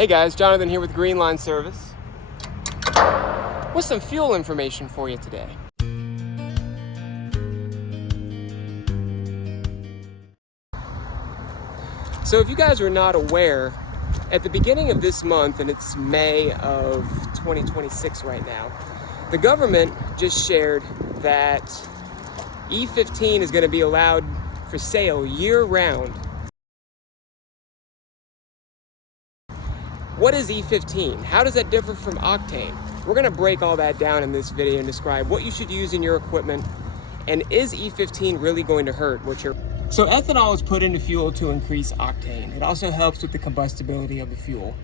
Hey guys, Jonathan here with Greenline Service with some fuel information for you today. So if you guys are not aware, at the beginning of this month, and it's May of 2026 right now, the government just shared that E15 is going to be allowed for sale year-round. What is E15? How does that differ from octane? We're going to break all that down in this video and describe what you should use in your equipment, and is E15 really going to hurt what you're... So ethanol is put into fuel to increase octane. It also helps with the combustibility of the fuel.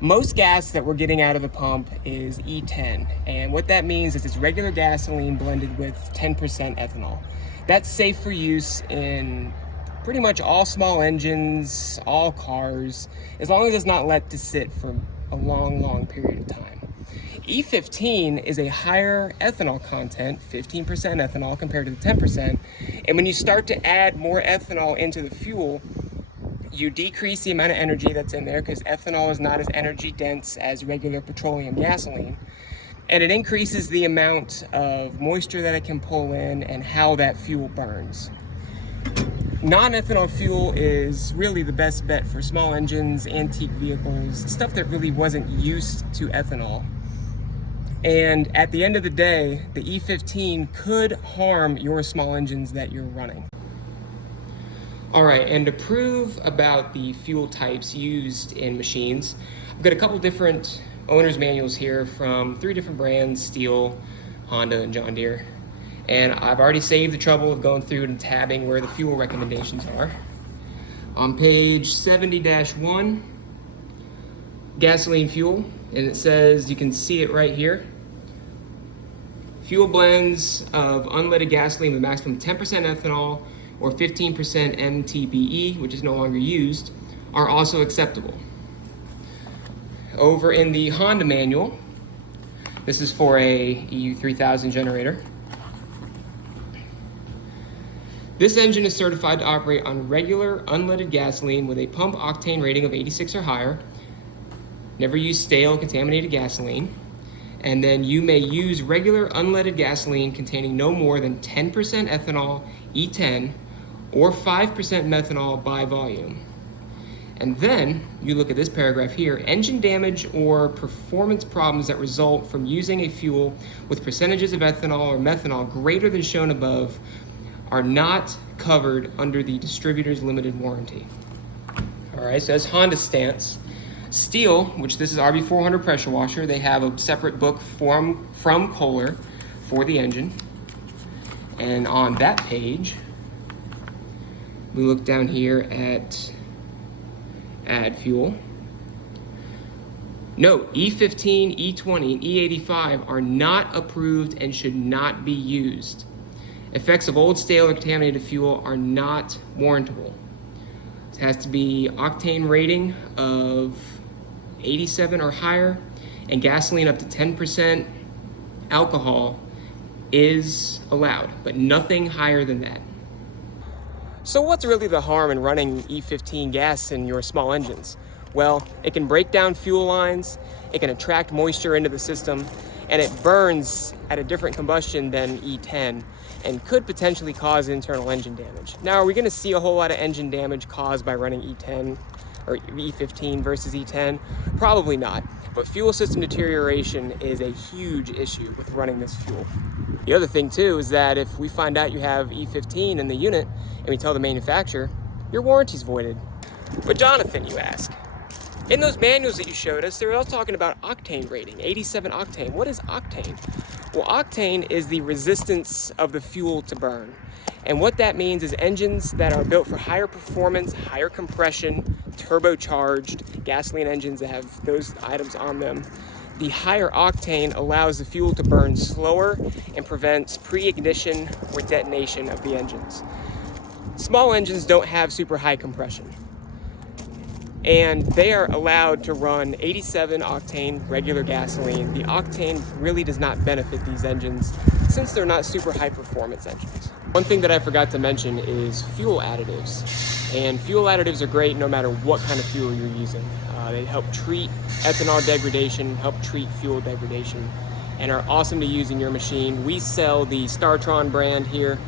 Most gas that we're getting out of the pump is E10, and what that means is it's regular gasoline blended with 10% ethanol. That's safe for use in pretty much all small engines, all cars, as long as it's not let to sit for a long period of time. E15 is a higher ethanol content, 15% ethanol compared to the 10%, and when you start to add more ethanol into the fuel, you decrease the amount of energy that's in there because ethanol is not as energy dense as regular petroleum gasoline, and it increases the amount of moisture that it can pull in and how that fuel burns. Non-ethanol fuel is really the best bet for small engines, antique vehicles, stuff that really wasn't used to ethanol. And at the end of the day, the E15 could harm your small engines that you're running. All right, and to prove about the fuel types used in machines, I've got a couple different owner's manuals here from 3 different brands, Steel, Honda, and John Deere. And I've already saved the trouble of going through and tabbing where the fuel recommendations are. On page 70-1, gasoline fuel, and it says, you can see it right here, fuel blends of unleaded gasoline with maximum 10% ethanol or 15% MTBE, which is no longer used, are also acceptable. Over in the Honda manual, this is for a EU3000 generator. This engine is certified to operate on regular unleaded gasoline with a pump octane rating of 86 or higher. Never use stale contaminated gasoline. And then you may use regular unleaded gasoline containing no more than 10% ethanol, E10, or 5% methanol by volume. And then you look at this paragraph here, engine damage or performance problems that result from using a fuel with percentages of ethanol or methanol greater than shown above are not covered under the distributor's limited warranty. All right, so that's Honda's stance. Steel, which this is RB400 pressure washer, they have a separate book from Kohler for the engine. And on that page, we look down here at add fuel. Note, E15, E20, and E85 are not approved and should not be used. Effects of old, stale, or contaminated fuel are not warrantable. It has to be octane rating of 87 or higher, and gasoline up to 10% alcohol is allowed, but nothing higher than that. So what's really the harm in running E15 gas in your small engines? Well, it can break down fuel lines, it can attract moisture into the system, and it burns at a different combustion than E10 and could potentially cause internal engine damage. Now, are we gonna see a whole lot of engine damage caused by running E10 or E15 versus E10? Probably not, but fuel system deterioration is a huge issue with running this fuel. The other thing too is that if we find out you have E15 in the unit and we tell the manufacturer, your warranty's voided. But Jonathan, you ask, in those manuals that you showed us, they were all talking about octane rating, 87 octane. What is octane? Well, octane is the resistance of the fuel to burn. And what that means is engines that are built for higher performance, higher compression, turbocharged gasoline engines that have those items on them, the higher octane allows the fuel to burn slower and prevents pre-ignition or detonation of the engines. Small engines don't have super high compression, and they are allowed to run 87 octane regular gasoline. The octane really does not benefit these engines since they're not super high performance engines. One thing that I forgot to mention is fuel additives. And fuel additives are great no matter what kind of fuel you're using. They help treat ethanol degradation, help treat fuel degradation, and are awesome to use in your machine. We sell the Startron brand here.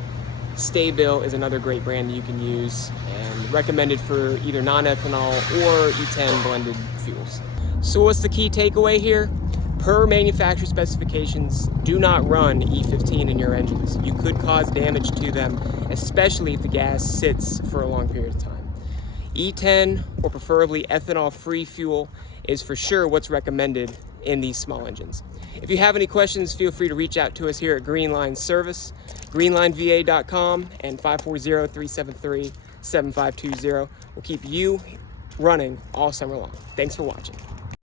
Staybill is another great brand that you can use and recommended for either non-ethanol or E10 blended fuels. So what's the key takeaway here? Per manufacturer specifications, do not run E15 in your engines. You could cause damage to them, especially if the gas sits for a long period of time. E10, or preferably ethanol-free fuel, is for sure what's recommended in these small engines. If you have any questions, feel free to reach out to us here at Greenline Service, greenlineva.com, and 540-373-7520. We'll keep you running all summer long. Thanks for watching.